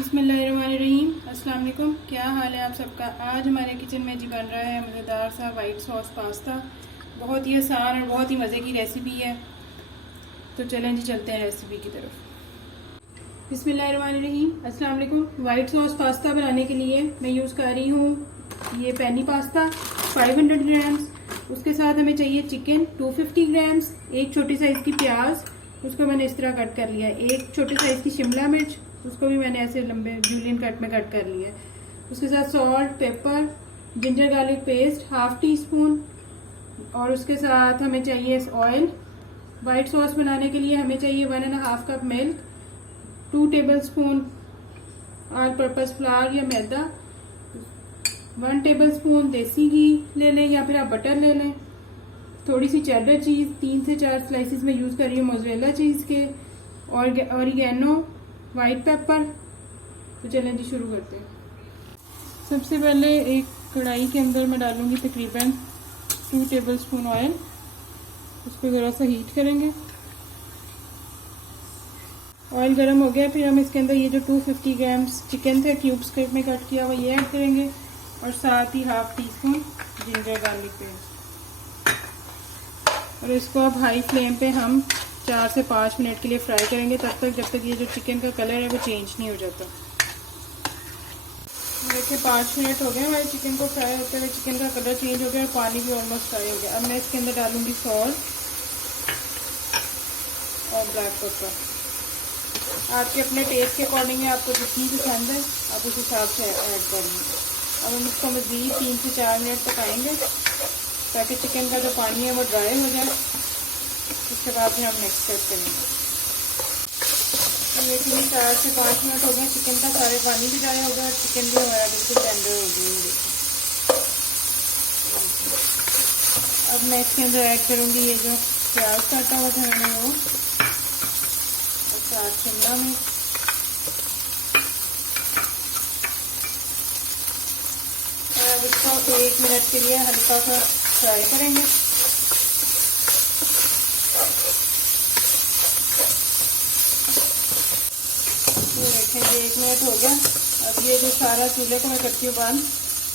बिस्मिल्लाहिर्रहमानिर्रहीम। अस्सलाम वालेकुम। क्या हाल है आप सबका। आज हमारे किचन में जी बन रहा है मज़ेदार सा वाइट सॉस पास्ता। बहुत ही आसान और बहुत ही मज़े की रेसिपी है। तो चलें जी, चलते हैं रेसिपी की तरफ। बिस्मिल्लाहिर्रहमानिर्रहीम। अस्सलाम वालेकुम। वाइट सॉस पास्ता बनाने के लिए मैं यूज़ कर रही हूँ ये पेनी पास्ता 500 ग्राम्स। उसके साथ हमें चाहिए चिकन 250 ग्राम्स, एक छोटी साइज़ की प्याज, उसको मैंने इस तरह कट कर लिया, एक छोटे साइज़ की शिमला मिर्च, उसको भी मैंने ऐसे लंबे जूलियन कट में कट कर लिया। उसके साथ salt, paper, ginger garlic paste half tea spoon, और उसके साथ हमें चाहिए ऑयल। वाइट सॉस बनाने के लिए हमें चाहिए 1.5 cup milk, 2 table spoon all purpose flower या मैदा, 1 टेबल स्पून देसी घी ले लें या फिर आप बटर ले लें, थोड़ी सी चेडर चीज़ 3 से 4 स्लाइसिस में यूज़ कर रही हूँ मोज़रेला चीज़ के, और ऑरिगेनो, वाइट पेपर। तो चलें जी शुरू करते हैं। सबसे पहले एक कढ़ाई के अंदर मैं डालूंगी तकरीबन 2 टेबल स्पून ऑयल। उसको ज़रा सा हीट करेंगे। ऑयल गर्म हो गया, फिर हम इसके अंदर ये जो 250 ग्राम्स चिकन थे क्यूब्स में कट किया हुआ ये ऐड करेंगे, और साथ ही half teaspoon ginger garlic paste, और इसको अब हाई फ्लेम पे हम 4 से 5 मिनट के लिए फ्राई करेंगे, तब तक जब तक ये जो चिकन का कलर है वो चेंज नहीं हो जाता। देखिए 5 मिनट हो गए हमारे चिकन को फ्राई होते हुए। चिकन का कलर चेंज हो गया और पानी भी ऑलमोस्ट फ्राई हो गया। अब मैं इसके अंदर डालूंगी सॉल्ट और ब्लैक पेपर। आपके अपने टेस्ट के अकॉर्डिंग है, आपको जितनी पसंद है आप उस हिसाब से ऐड करेंगे। अब हम इसको मज़ीद 3 से 4 मिनट पकाएंगे ताकि चिकन का जो पानी है वो ड्राई हो जाए। उसके बाद फिर हम नेक्स्ट स्टेप करेंगे। तो देखिए 4 से 5 मिनट हो गए, चिकन का सारे पानी भी ड्राई हो गया, चिकन भी हमारा बिल्कुल टेंडर हो गई। अब मैं इसके अंदर ऐड करूँगी ये जो प्याज काटा हुआ था मैंने वो, और साथ शिमला मिर्च, और इसको 1 मिनट के लिए हल्का सा फ्राई करेंगे। देखिए ये 1 मिनट हो गया। अब ये जो सारा चूल्हे को मैं करती हूँ बंद,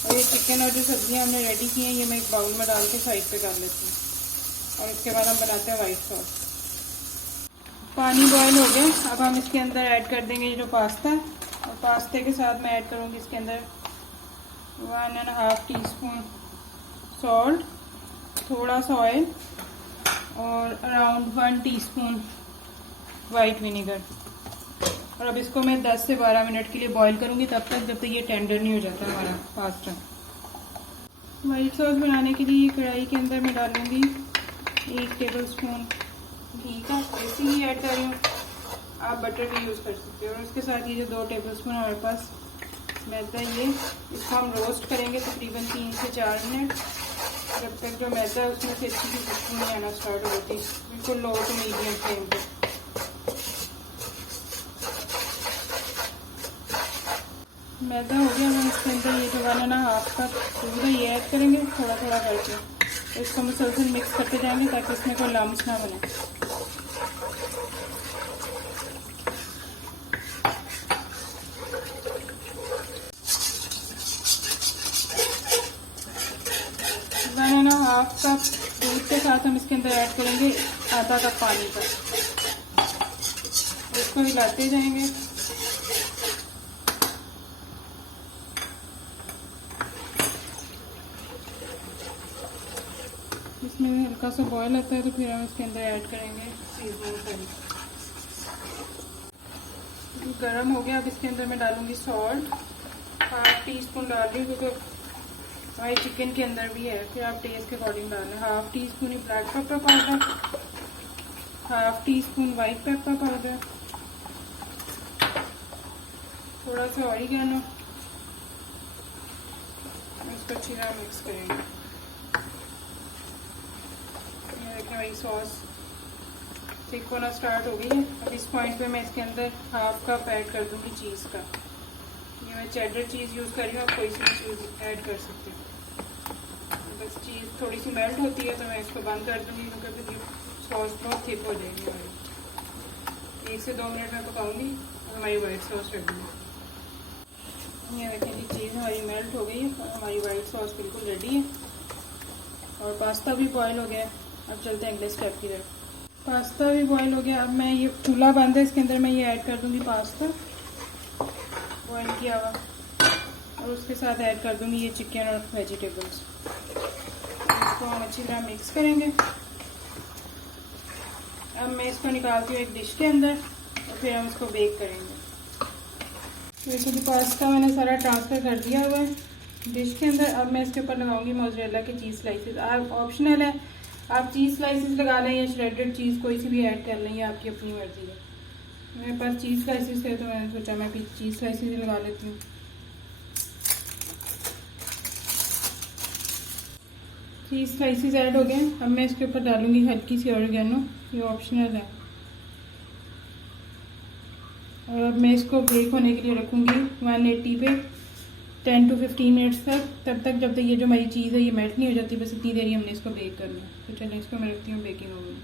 और ये चिकन और जो सब्जियां हमने रेडी की हैं ये मैं एक बाउल में डाल के साइड पे कर लेती हूँ, और इसके बाद हम बनाते हैं वाइट सॉस। पानी बॉयल हो गया। अब हम इसके अंदर ऐड कर देंगे ये जो पास्ता, और पास्ते के साथ मैं ऐड करूँगी इसके अंदर 1.5 टी स्पून सॉल्ट, थोड़ा सा ऑयल, और around 1 tea spoon white vinegar. और अब इसको मैं 10 से 12 मिनट के लिए बॉईल करूँगी, तब तक जब तक ये टेंडर नहीं हो जाता हमारा पास्ता। वाइट सॉस बनाने के लिए कढ़ाई के अंदर मैं डालूँगी 1 टेबल स्पून घी का, देसी घी ऐड कर रही हूँ, आप बटर भी यूज़ कर सकते हो। और उसके साथ ये जो 2 टेबल स्पून हमारे पास मैदा, ये इसको हम रोस्ट करेंगे तकरीबन 3 से 4 मिनट, जब तक जो मैदा है उसमें से अच्छी सी खुशबू नहीं आना स्टार्ट हो जाती, बिल्कुल लो टू मीडियम फ्लेम पे। मैदा हो गया। हम इसके अंदर ये जो 1.5 कप दूध है ये ऐड करेंगे थोड़ा थोड़ा करके। इसको मुसलसल मिक्स करते जाएंगे ताकि इसमें कोई लम्स ना बने। वन एंड हाफ कप दूध के साथ हम इसके अंदर ऐड करेंगे आधा कप पानी का, इसको हिलाते जाएंगे। इसमें हल्का सा बॉयल आता है तो फिर हम इसके अंदर ऐड करेंगे सीजनिंग करी। गरम हो गया। अब इसके अंदर मैं डालूंगी सॉल्ट, हाफ टी स्पून डाल रही हूँ क्योंकि हमारे चिकन के अंदर भी है, फिर आप टेस्ट के अकॉर्डिंग डालें। हाफ टी स्पून ही black pepper powder, half teaspoon white pepper powder, थोड़ा सा ऑरिगेनो, इसको अच्छी तरह मिक्स करेंगे। हमारी सॉस थिक होना स्टार्ट हो गई है। अब इस पॉइंट पे मैं इसके अंदर हाफ कप ऐड कर दूंगी चीज़ का। ये मैं चेडर चीज़ यूज़ कर रही हूँ, आप कोई सी भी चीज़ ऐड कर सकते हो। बस चीज़ थोड़ी सी मेल्ट होती है तो मैं इसको बंद कर दूंगी क्योंकि फिर सॉस बहुत थिक हो जाएगी हमारी। 1 से 2 मिनट में पकाऊंगी और हमारी वाइट सॉस रेडी है। ये देखें जी, चीज़ हमारी मेल्ट हो गई है और हमारी वाइट सॉस बिल्कुल रेडी है और पास्ता भी बॉयल हो गया। अब चलते हैं अगले स्टेप की तरफ। पास्ता भी बॉयल हो गया। अब मैं ये चूल्हा बंद है, इसके अंदर मैं ये ऐड कर दूंगी पास्ता बॉयल किया हुआ और उसके साथ ऐड कर दूंगी ये चिकन और वेजिटेबल्स। इसको हम अच्छी तरह मिक्स करेंगे। अब मैं इसको निकालती हूँ एक डिश के अंदर और फिर हम इसको बेक करेंगे। वैसे भी पास्ता मैंने सारा ट्रांसफ़र कर दिया हुआ है डिश के अंदर। अब मैं इसके ऊपर लगाऊंगी मोज़रेला के चीज़ स्लाइसेस। आप ऑप्शनल है, आप चीज़ स्लाइसेस लगा लें या श्रेडेड चीज़ कोई सी भी ऐड कर लें, ये आपकी अपनी मर्ज़ी है। मेरे पास चीज़ स्लाइसेस है तो मैंने सोचा मैं भी चीज़ स्लाइसेस ही लगा लेती हूँ। चीज़ स्लाइसेस ऐड हो गए। अब मैं इसके ऊपर डालूंगी हल्की सी ऑरिगेनो, ये ऑप्शनल है। और अब मैं इसको बेक होने के लिए रखूँगी 180 पे 10 to 15 मिनट्स तक। तब तक जब तक ये जो हमारी चीज़ है ये मेल्ट नहीं हो जाती, बस इतनी देर ही हमने इसको बेक करना है। तो चलिए इसको मैं रखती हूँ बेकिंग ओवन।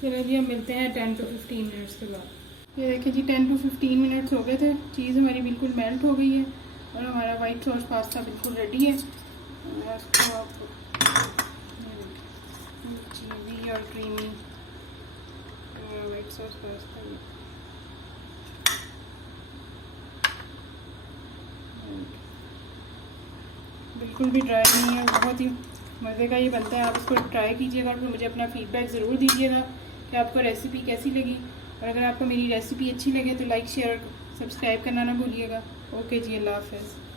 चलिए जी, हम मिलते हैं 10 to 15 मिनट्स के बाद। ये देखिए जी, 10 to 15 मिनट्स हो गए थे। चीज़ हमारी बिल्कुल मेल्ट हो गई है और हमारा वाइट सॉस पास्ता बिल्कुल रेडी है। इसको चीज़ी और क्रीमी वाइट सॉस पास्ता बिल्कुल भी ड्राई नहीं है, बहुत ही मज़े का ये बनता है। आप इसको ट्राई कीजिएगा और फिर मुझे अपना फीडबैक ज़रूर दीजिएगा कि आपको रेसिपी कैसी लगी। और अगर आपको मेरी रेसिपी अच्छी लगे तो लाइक शेयर और सब्सक्राइब करना ना भूलिएगा। ओके जी, अल्लाह हाफ़िज़।